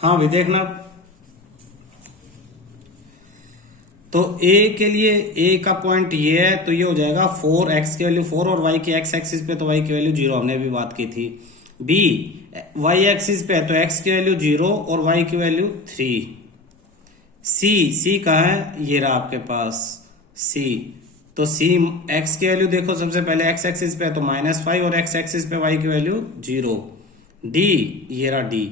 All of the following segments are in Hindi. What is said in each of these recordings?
हाँ भाई देखना, तो ए के लिए ए का पॉइंट ये है, तो ये हो जाएगा 4, एक्स की वैल्यू 4 और वाई की एक्स एक्सिस पे तो वाई की वैल्यू 0, हमने भी बात की थी। बी वाई एक्सिस पे है तो एक्स की वैल्यू 0 और वाई की वैल्यू 3। सी कहाँ है, ये रहा आपके पास सी। तो सी एक्स की वैल्यू देखो सबसे पहले एक्स एक्सिस पे है तो -5 और एक्स एक्सिस पे वाई की वैल्यू 0। डी ये रहा डी,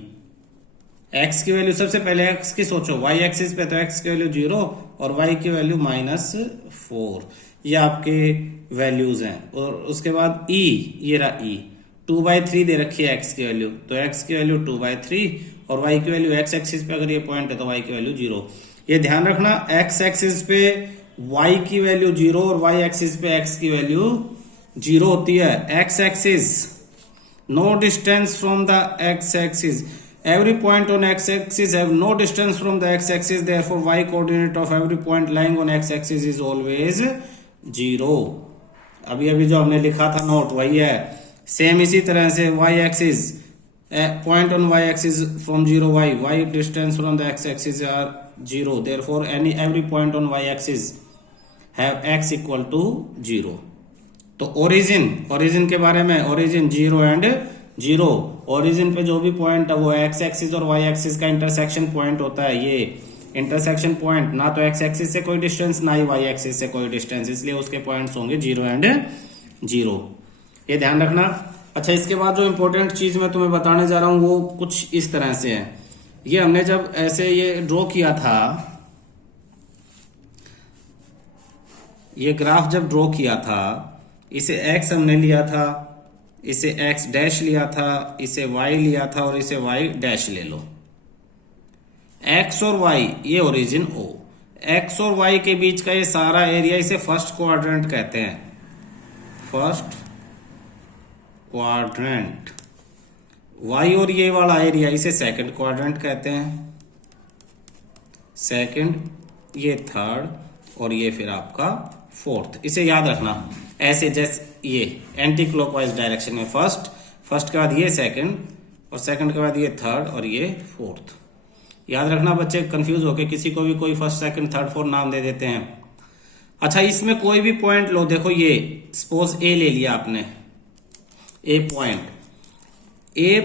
एक्स की वैल्यू सबसे पहले एक्स की सोचो, वाई एक्सिस पे तो एक्स की वैल्यू 0 और वाई की वैल्यू -4, ये आपके वैल्यूज हैं। और उसके बाद ई ये रहा ई, 2/3 दे रखी है एक्स की वैल्यू, तो एक्स की वैल्यू 2/3 और वाई की वैल्यू एक्स एक्सिस पे अगर ये पॉइंट है तो वाई की वैल्यू 0। ये ध्यान रखना, एक्स एक्सिस पे वाई की वैल्यू 0 और वाई एक्सिस पे एक्स की वैल्यू 0 होती है। X axis, no distance from the x-axis, every point on x-axis have no distance from the x-axis, therefore y coordinate of every point lying on x-axis is always 0। अभी अभी जो हमने लिखा था नोट वही है, सेम इसी तरह से y axis, point on y axis from 0 y distance from the x axis are 0, therefore every point on y axis have x equal to 0। तो ओरिजिन के बारे में, ओरिजिन 0 एंड 0, ओरिजिन पे जो भी पॉइंट है वो एक्स एक्सिस और वाई एक्सिस का इंटरसेक्शन पॉइंट होता है। ये इंटरसेक्शन पॉइंट ना तो एक्स एक्सिस से कोई डिस्टेंस ना ही वाई एक्सिस से कोई डिस्टेंस, इसलिए उसके पॉइंट्स होंगे 0 एंड 0, ये ध्यान रखना। अच्छा, इसके बाद जो इंपॉर्टेंट चीज मैं तुम्हें बताने जा रहा हूं वो कुछ इस तरह से है। ये हमने जब ऐसे ये ड्रॉ किया था, ये ग्राफ जब ड्रॉ किया था, इसे x हमने लिया था, इसे x डैश लिया था, इसे y लिया था और इसे y डैश ले लो। x और y ये ओरिजिन O, x और y के बीच का ये सारा एरिया इसे फर्स्ट क्वाड्रेंट कहते हैं, फर्स्ट क्वाड्रेंट। y और ये वाला एरिया इसे सेकंड क्वाड्रेंट कहते हैं, सेकंड, ये थर्ड और ये फिर आपका फोर्थ। इसे याद रखना ऐसे, जैसे ये एंटी क्लॉकवाइज डायरेक्शन में फर्स्ट के बाद ये सेकंड और सेकंड के बाद ये थर्ड और ये फोर्थ। याद रखना बच्चे, कंफ्यूज होके किसी को भी कोई फर्स्ट सेकंड थर्ड फोर्थ नाम दे देते हैं। अच्छा, इसमें कोई भी पॉइंट लो, देखो ये सपोज ए ले लिया आपने, ए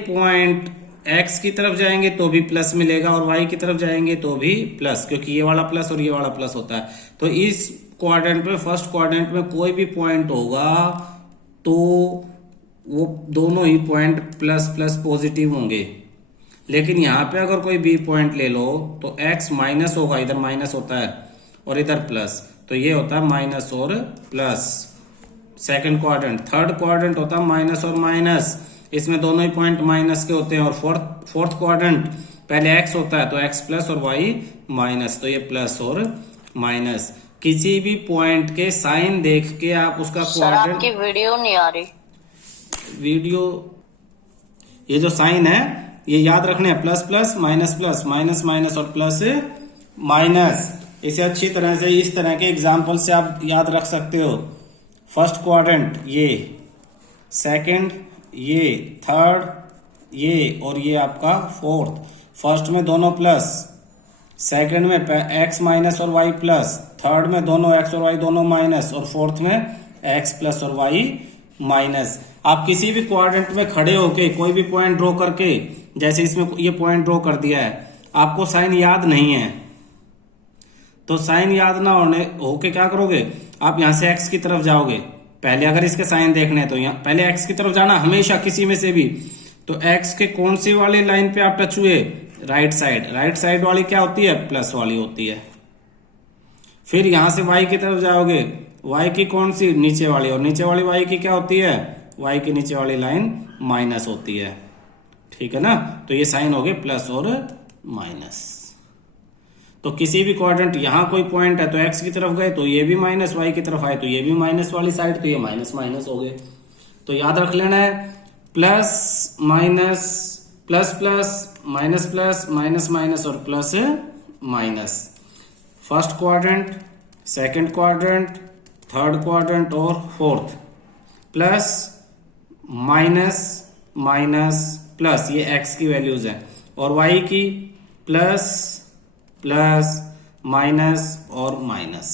पॉइंट एक्स की तरफ जाएंगे तो भी प्लस मिलेगा और वाई की तरफ जाएंगे तो भी प्लस, क्योंकि ये वाला प्लस और ये वाला प्लस होता है। तो इस क्वाड्रेंट में, फर्स्ट क्वाड्रेंट में कोई भी पॉइंट होगा तो वो दोनों ही पॉइंट प्लस प्लस पॉजिटिव होंगे। लेकिन यहाँ पे अगर कोई बी पॉइंट ले लो तो एक्स माइनस होगा, इधर माइनस होता है और इधर प्लस, तो ये होता है माइनस और plus. Second quadrant, third quadrant होता है माइनस और माइनस, इसमें दोनों ही पॉइंट माइनस के होते हैं। और फोर्थ क्वाड्रेंट पहले एक्स होता है तो एक्स प्लस और वाई माइनस, तो ये प्लस और माइनस। किसी भी पॉइंट के साइन देख के आप उसका क्वाड्रेंट, आपकी वीडियो नहीं आ रही, वीडियो, ये जो साइन है ये याद रखने हैं, plus plus minus plus, minus minus और प्लस माइनस। इसे अच्छी तरह से इस तरह के एग्जाम्पल से आप याद रख सकते हो। फर्स्ट क्वाड्रेंट ये, सेकंड ये, थर्ड ये और ये आपका फोर्थ। फर्स्ट में दोनों प्लस, सेकंड में एक्स माइनस और वाई प्लस, थर्ड में दोनों एक्स और वाई दोनों माइनस और फोर्थ में एक्स प्लस और वाई माइनस। आप किसी भी क्वाड्रेंट में खड़े होके कोई भी पॉइंट ड्रॉ करके, जैसे इसमें ये पॉइंट ड्रॉ कर दिया है, आपको साइन याद नहीं है तो साइन याद ना होके क्या करोगे, आप यहां से एक्स की तरफ जाओगे। पहले अगर इसके साइन देखने हैं तो यहाँ पहले एक्स की तरफ जाना हमेशा, किसी में से भी। तो एक्स के कौन सी वाली लाइन पे आप टच हुए, राइट साइड वाली क्या होती है, प्लस वाली होती है। फिर यहां से वाई की तरफ जाओगे, वाई की कौन सी, नीचे वाली, और नीचे वाली वाई की क्या होती है, वाई की नीचे वाली लाइन माइनस होती है। ठीक है ना, तो ये साइन हो गए प्लस और माइनस। तो किसी भी क्वाड्रेंट, यहां कोई पॉइंट है तो एक्स की तरफ गए तो ये भी माइनस, वाई की तरफ आए तो ये भी माइनस वाली साइड, तो ये माइनस माइनस हो गए। तो याद रख लेना है, plus minus, plus plus, minus plus, minus minus और plus minus. First quadrant, second quadrant, third quadrant और fourth, plus minus minus plus, ये एक्स की वैल्यूज है, और y की प्लस प्लस माइनस और माइनस।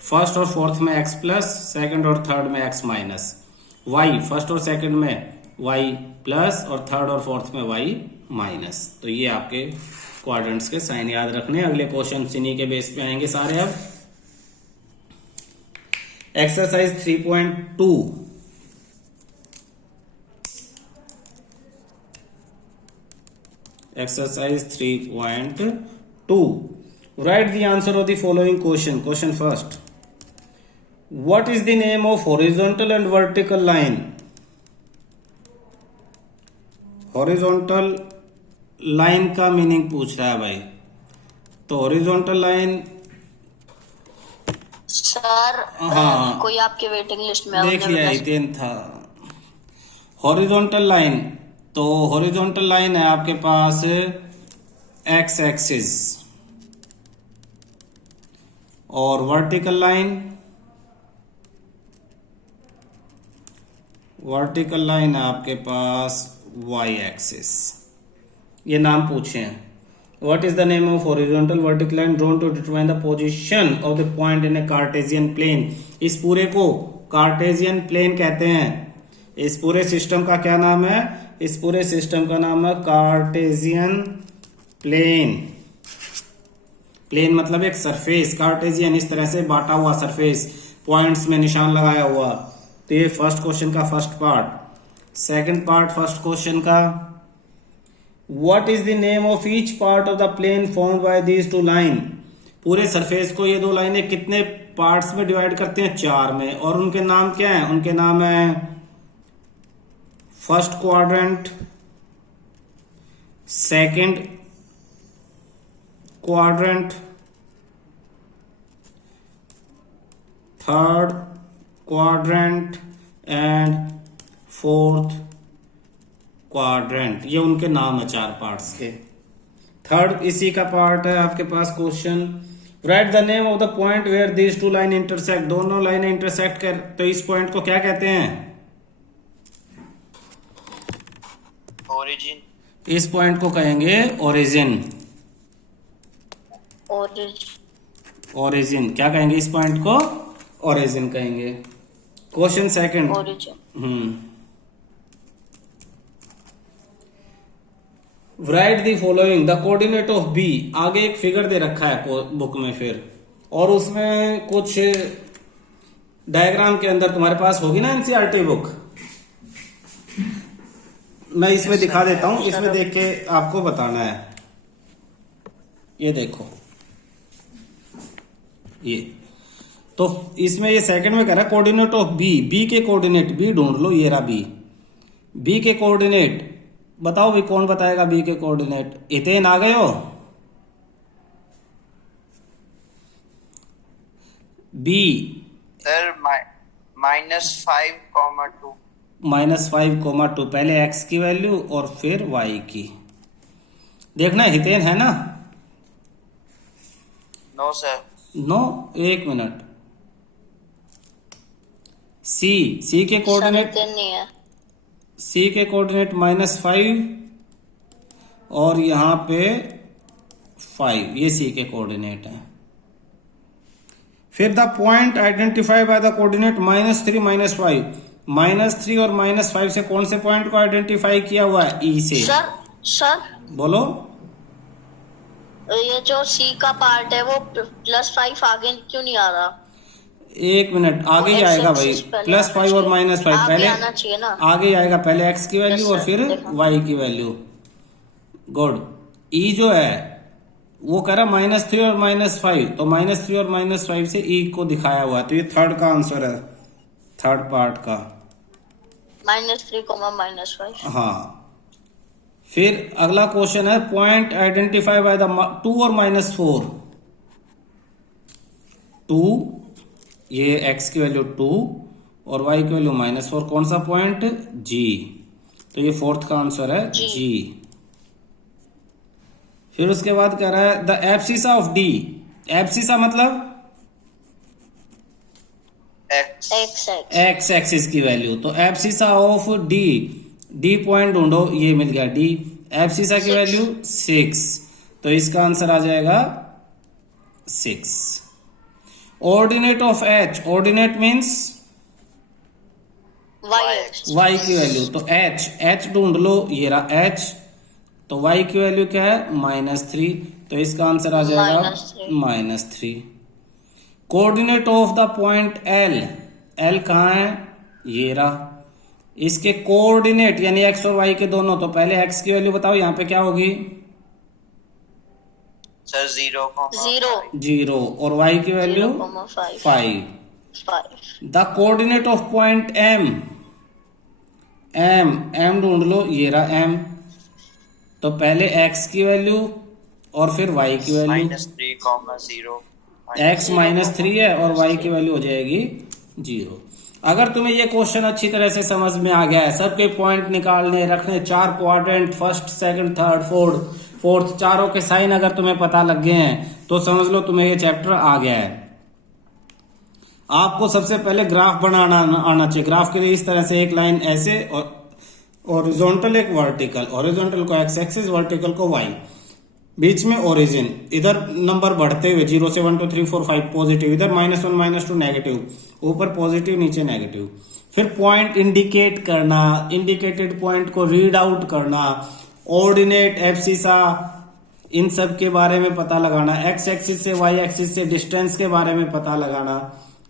फर्स्ट और फोर्थ में x प्लस, सेकंड और थर्ड में x माइनस। y फर्स्ट और सेकंड में y प्लस और थर्ड और फोर्थ में y माइनस। तो ये आपके क्वाड्रेंट्स के साइन याद रखने। अगले क्वेश्चन इन्हीं के बेस पे आएंगे सारे। अब exercise 3.2, exercise 3.2, write the answer of the following question. Question first, what is the name of horizontal and vertical line? Horizontal line का मीनिंग पूछ रहा है भाई। तो हॉरिजॉन्टल लाइन सर हाँ कोई आपके वेटिंग लिस्ट में देख लिया, इतने था। हॉरिजॉन्टल लाइन, तो हॉरिजॉन्टल लाइन है आपके पास एक्स एक्सिस, और वर्टिकल लाइन, वर्टिकल लाइन है आपके पास वाई एक्सिस। ये नाम पूछे हैं। What is the name of horizontal vertical line drawn to determine the position of the point in a Cartesian plane? इस पूरे को कार्टेशियन प्लेन कहते हैं। इस पूरे सिस्टम का क्या नाम है? इस पूरे सिस्टम का नाम है कार्टेशियन प्लेन। प्लेन मतलब एक सरफेस, कार्टेशियन इस तरह से बांटा हुआ सरफेस, पॉइंट्स में निशान लगाया हुआ। तो ये फर्स्ट क्वेश्चन का first part. Second part first question का, What is the name of each part of the plane formed by these two line? पूरे सरफेस को ये दो लाइनें कितने पार्ट्स में डिवाइड करते हैं? 4 में। और उनके नाम क्या हैं? उनके नाम है first quadrant, second quadrant, third quadrant and fourth quadrant. ये उनके नाम है 4 पार्ट्स के। थर्ड इसी का पार्ट है आपके पास question, right the name of the point where these two line intersect. दोनों लाइनें इंटरसेक्ट कर, तो इस पॉइंट को क्या कहते हैं? ओरिजिन। इस पॉइंट को कहेंगे ओरिजिन। ओरिजिन क्या कहेंगे? इस पॉइंट को ओरिजिन कहेंगे। Question second, write the following the coordinate of B. आगे एक फिगर दे रखा है बुक में फिर, और उसमें कुछ डायग्राम के अंदर तुम्हारे पास होगी ना एनसीईआरटी बुक, मैं इसमें दिखा देता हूं, इसमें देख के आपको बताना है। ये देखो, ये तो इसमें ये सेकंड में कह रहा है कोऑर्डिनेट ऑफ बी। बी के कोऑर्डिनेट, बी ढूंढ लो, ये रहा बी। बी के कोऑर्डिनेट बताओ भाई, कौन बताएगा बी के कोऑर्डिनेट? इतने आ गए हो? B sir -5,2 -5,2। पहले एक्स की वैल्यू और फिर वाई की। देखना हितेन है ना? No sir. नो, एक मिनट। सी के कोऑर्डिनेट नहीं है। सी के कोऑर्डिनेट -5 और यहां पे 5, ये सी के कोऑर्डिनेट है। फिर the point identify by the coordinate -3 -5। -3 और -5 से कौन से पॉइंट को आइडेंटिफाई किया हुआ है? ई से। सर बोलो। ये जो सी का पार्ट है वो +5 आगे क्यों नहीं आ रहा? एक मिनट, आगे ही आएगा भाई। +5 और -5 पहले आना चाहिए ना। आगे आएगा, पहले एक्स की वैल्यू और फिर वाई की वैल्यू। गुड। ई जो है वो कह रहा -3 और -5, तो -3 और -5 से ई को दिखाया हुआ है। तो ये थर्ड का आंसर है, थर्ड पार्ट का -3, -5। हाँ। फिर अगला क्वेश्चन है पॉइंट आइडेंटिफाई बाय द 2 और -4। 2, ये x की वैल्यू 2 और y की वैल्यू -4। कौन सा पॉइंट? G। तो ये फोर्थ का आंसर है G। फिर उसके बाद कह रहा है the abscissa of D। Abscissa मतलब x एक्सिस की वैल्यू। तो abscissa of D, D point ढूंढो, ये मिल गया D। एब्सिसा की 6. वैल्यू 6, तो इसका आंसर आ जाएगा 6। Ordinate of H, ordinate means YX. y की वैल्यू, तो h ढूंढ लो, ये रहा h, तो y की वैल्यू क्या है -3, तो इसका आंसर आ जाएगा -3। Coordinate of the point L, L कहाँ है, ये रहा, इसके कोऑर्डिनेट यानी x और y के दोनों, तो पहले x की वैल्यू बताओ यहाँ पे क्या होगी, सर 0, 0. और y की value 0,5. 5। 5. The coordinate of point M, M ढूंढ लो, ये रहा M, तो पहले x की वैल्यू और फिर y की वैल्यू, -3, 0, x -3 है और y की वैल्यू हो जाएगी 0। अगर तुम्हें ये क्वेश्चन अच्छी तरह से समझ में आ गया है, सबके पॉइंट निकालने रखने, 4 quadrant, first, second, third, fourth, चारों के साइन अगर तुम्हें पता लग गए हैं, तो समझ लो तुम्हें ये चैप्टर आ गया है। आपको सबसे पहले ग्राफ बनाना आना चाहिए। ग्राफ के लिए इस तरह से एक लाइन ऐसे, और हॉरिजॉन्टल एक वर्टिकल, हॉरिजॉन्टल को x एक्सिस, वर्टिकल को y, बीच में ओरिजिन, इधर नंबर बढ़ते हुए 0 से 1 2 3 4 5 पॉजिटिव, इधर -1 -2 नेगेटिव, ऊपर पॉजिटिव नीचे नेगेटिव। फिर पॉइंट इंडिकेट करना, इंडिकेटेड पॉइंट को रीड आउट करना, ऑर्डिनेट, एब्सिसा, इन सब के बारे में पता लगाना, x एक्सिस से y एक्सिस से डिस्टेंस के बारे में पता लगाना,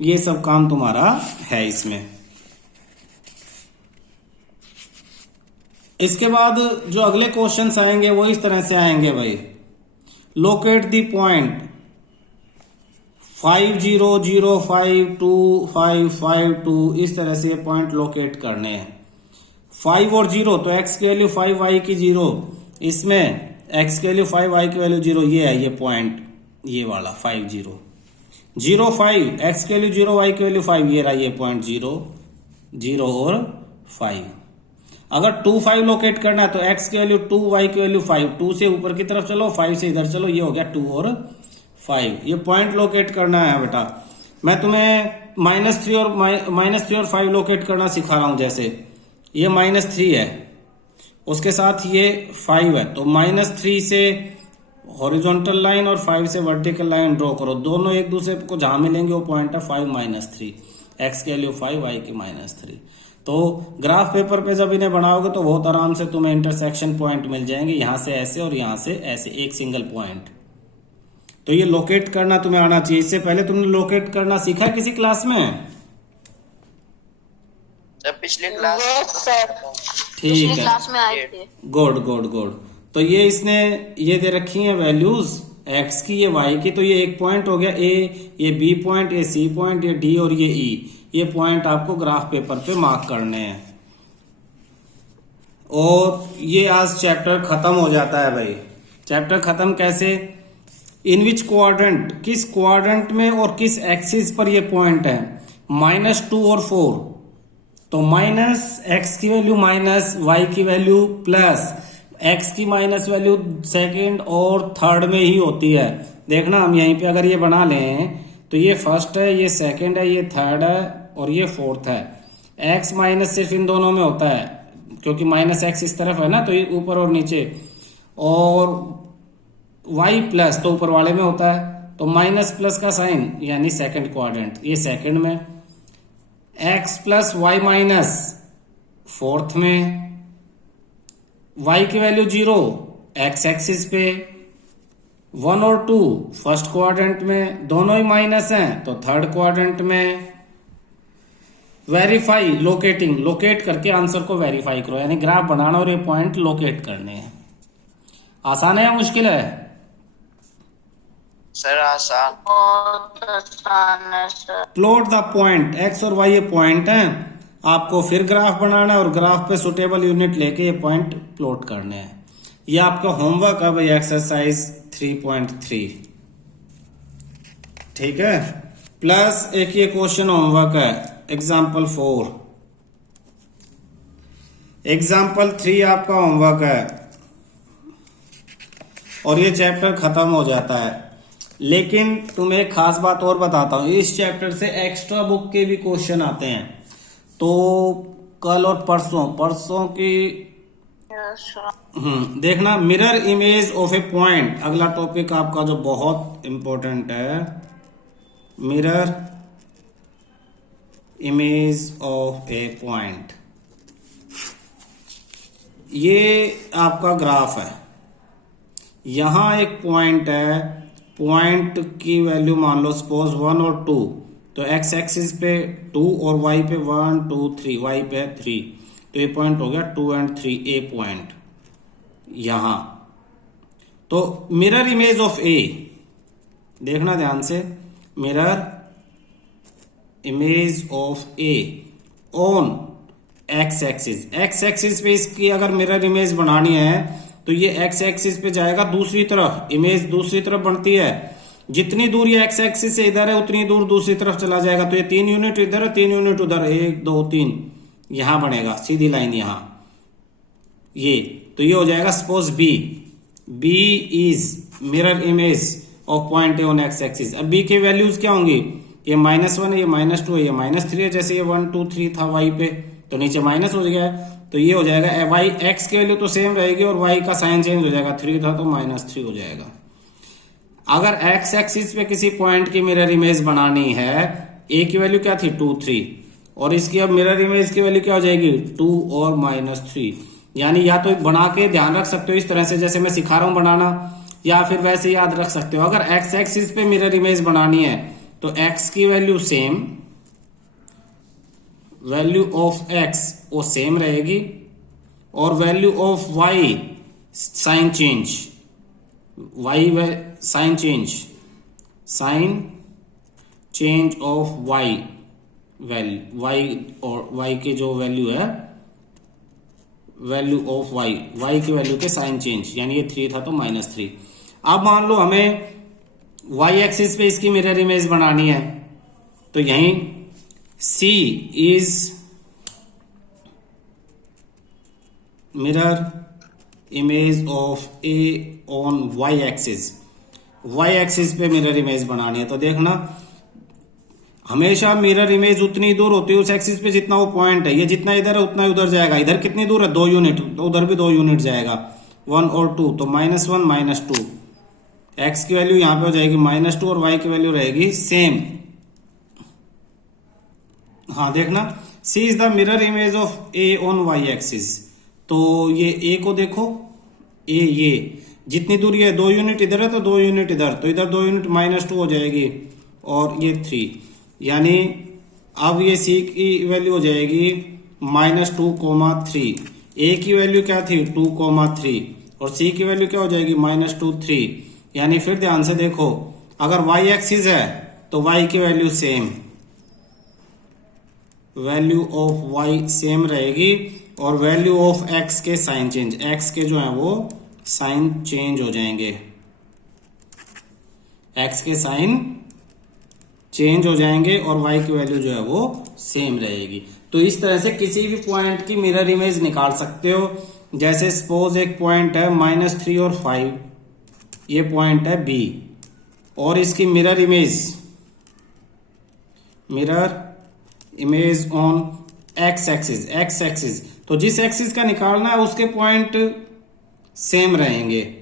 ये सब काम तुम्हारा है इसमें। इसके बाद जो अगले क्वेश्चंस आएंगे वो इस तरह से आएंगे भाई, लोकेट द पॉइंट 5 0 0 5 2 5 5 2, इस तरह से पॉइंट लोकेट करने हैं। 5 और 0, तो x की वैल्यू 5, y की 0, इसमें x की वैल्यू 5, y की वैल्यू 0, ये है ये पॉइंट, ये वाला 5 0 0 5, x की वैल्यू 0, y की वैल्यू 5, ये रहा ये पॉइंट 0 0 और 5। अगर 2 5 लोकेट करना है तो x की वैल्यू 2, y की वैल्यू 5, 2 से ऊपर की तरफ चलो, 5 से इधर चलो, ये हो गया 2 और 5। ये पॉइंट लोकेट करना है बेटा। मैं तुम्हें -3 और 5 लोकेट करना सिखा रहा हूं। जैसे ये -3 है, उसके साथ ये 5 है, तो -3 से हॉरिजॉन्टल लाइन और 5 से वर्टिकल लाइन ड्रॉ करो, दोनों एक दूसरे को जहां मिलेंगे वो पॉइंट है 5 -3, x की वैल्यू 5, y की -3। तो ग्राफ पेपर पे जब इन्हें बनाओगे तो बहुत आराम से तुम्हें इंटरसेक्शन पॉइंट मिल जाएंगे, यहां से ऐसे और यहां से ऐसे, एक सिंगल पॉइंट। तो ये लोकेट करना तुम्हें आना चाहिए। इससे पहले तुमने लोकेट करना सीखा है किसी क्लास में? सर पिछले क्लास Yes, sir. ठीक पिछली है, क्लास में आए थे। गुड। तो ये इसने ये दे रखी है वैल्यूज x की, ये y की, तो ये एक पॉइंट हो गया A, ये B पॉइंट, ये C पॉइंट, ये D और ये E। ये पॉइंट आपको ग्राफ पेपर पे मार्क करने हैं। और ये आज चैप्टर खत्म हो जाता है भाई। चैप्टर खत्म कैसे? इन विच क्वाड्रेंट, किस क्वाड्रेंट में और किस एक्सिस पर ये पॉइंट है, -2 और 4, तो -x की वैल्यू माइनस, y की वैल्यू प्लस, x की माइनस वैल्यू सेकंड और थर्ड में ही होती है। देखना हम यहीं पे अगर ये बना लें तो ये फर्स्ट है, ये सेकंड है, ये थर्ड है और ये फोर्थ है। x माइनस सिर्फ इन दोनों में होता है क्योंकि -x इस तरफ है ना, तो ये ऊपर और नीचे, और y प्लस तो ऊपर वाले में होता है, तो माइनस प्लस का साइन यानी सेकंड क्वाड्रेंट, ये सेकंड में, x plus Y minus fourth में, y की वैल्यू 0 x एक्सिस पे, 1 और 2 फर्स्ट क्वाड्रेंट में, दोनों ही माइनस हैं तो थर्ड क्वाड्रेंट में। वेरीफाई, लोकेटिंग, लोकेट करके आंसर को वेरीफाई करो, यानी ग्राफ बनाना और ये पॉइंट लोकेट करने हैं। आसान है या मुश्किल है? सर आसान। बहुत आसान है sir. Plot the point, x और y ये पॉइंट हैं, आपको फिर ग्राफ बनाना है और ग्राफ पे सुटेबल यूनिट लेके ये पॉइंट प्लॉट करने हैं। ये आपका होमवर्क है भाई, एक्सरसाइज 3.3, ठीक है। प्लस एक ये क्वेश्चन होमवर्क है, एग्जाम्पल 4। एग्जाम्पल 3 आपका होमवर्क है और ये चैप्टर खत्म हो जाता है। लेकिन तुम्हें एक खास बात और बताता हूं, इस चैप्टर से एक्स्ट्रा बुक के भी क्वेश्चन आते हैं। तो कल और परसों की अच्छा देखना mirror image of A point, अगला टॉपिक आपका जो बहुत इंपॉर्टेंट है, mirror image of A point. ये आपका ग्राफ है, यहां एक पॉइंट है, पॉइंट की वैल्यू मान लो सपोज 1 और 2, तो एक्स एक्सिस पे 2 और वाई पे 1 2 3, वाई पे 3, तो ये पॉइंट हो गया 2 और 3 ए पॉइंट यहां। तो मिरर इमेज ऑफ ए, देखना ध्यान से, mirror image of A on X axis, x axis पे इसकी अगर मिरर इमेज बनानी है तो ये एक्स एक्सिस पे जाएगा दूसरी तरफ, इमेज दूसरी तरफ बनती है, जितनी दूर ये एक्स एक्सिस से इधर है उतनी दूर दूसरी तरफ चला जाएगा। तो ये 3 यूनिट इधर है, 3 यूनिट उधर, 1 2 3 यहां बनेगा, सीधी लाइन यहां, ये तो ये हो जाएगा suppose B is mirror image of point A on X axis. अब बी की वैल्यूज क्या होंगी, ये -1 है, ये -2 है, ये -3 है, जैसे ये 1 2 3 था वाई पे, तो नीचे माइनस हो गया, तो ये हो जाएगा वाई, एक्स की वैल्यू तो सेम रहेगी और वाई का साइन चेंज हो जाएगा, 3 था तो -3 हो जाएगा। अगर एक्स एक्सिस पे किसी पॉइंट की मिरर इमेज बनानी है, ए की वैल्यू क्या थी 2 3, और इसकी अब मिरर इमेज की वैल्यू क्या हो जाएगी 2 और -3। यानी या तो बना के ध्यान रख सकते हो इस तरह से जैसे मैं सिखा रहा हूं बनाना, या फिर वैसे याद रख सकते हो। अगर एक्स एक्सिस पे मिरर इमेज बनानी है तो एक्स की value same, value of X वो सेम रहेगी, और value of Y sign change, Y sign change of Y value, Y और वाई की जो वैल्यू है, वैल्यू ऑफ वाई की वैल्यू के साइन चेंज, यानी ये 3 था तो -3। अब मान लो हमें वाई एक्सिस पे इसकी मिरर इमेज बनानी है, तो यहीं C is mirror image of A on Y axis, Y axis पे मिरर इमेज बनानी है। तो देखना हमेशा मिरर इमेज उतनी दूर होती है उस एक्सिस पे जितना वो पॉइंट है, ये जितना इधर है उतना उधर जाएगा, इधर कितनी दूर है 2 यूनिट, तो उधर भी 2 यूनिट जाएगा, 1 और 2, तो -1 -2, एक्स की वैल्यू यहां पे हो जाएगी -2 और वाई की वैल्यू रहेगी सेम। हाँ देखना, C is the mirror image of A on Y axis, तो ये A को देखो, A ये जितनी दूरी है 2 यूनिट इधर है तो 2 यूनिट इधर, तो इधर 2 यूनिट -2 हो जाएगी, और ये 3, यानी अब ये C की वैल्यू हो जाएगी -2, 3, A की वैल्यू क्या थी 2, 3, और C की वैल्यू क्या हो जाएगी -2 3। यानी फिर ध्यान से देखो, अगर वाई एक्सिस है तो वाई की value same, value of Y same रहेगी, और वैल्यू ऑफ एक्स के साइन चेंज, एक्स के जो है वो साइन चेंज हो जाएंगे, एक्स के साइन चेंज हो जाएंगे, और वाई की वैल्यू जो है वो सेम रहेगी। तो इस तरह से किसी भी पॉइंट की मिरर इमेज निकाल सकते हो। जैसे सपोज एक पॉइंट है -3 और 5, ये पॉइंट है बी, और इसकी mirror image on X axis, तो जिस एक्सिस का निकालना है उसके पॉइंट सेम रहेंगे,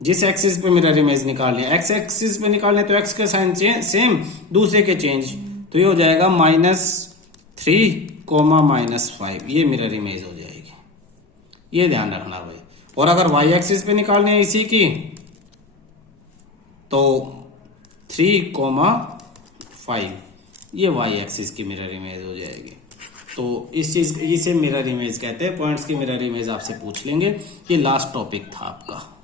जिस एक्सिस पे मिरर इमेज निकालनी है, एक्स एक्सिस पे निकालने तो एक्स के साइन सेम, दूसरे के चेंज, तो ये हो जाएगा -3, -5, ये मिरर इमेज हो जाएगी, ये ध्यान रखना भाई। और अगर वाई एक्सिस पे निकालनी है इसी की, तो 3, 5, ये वाई एक्सिस की मिरर इमेज हो जाएगी। तो इस चीज इसे मिरर इमेज कहते हैं, पॉइंट्स की मिरर इमेज आपसे पूछ लेंगे। ये लास्ट टॉपिक था आपका।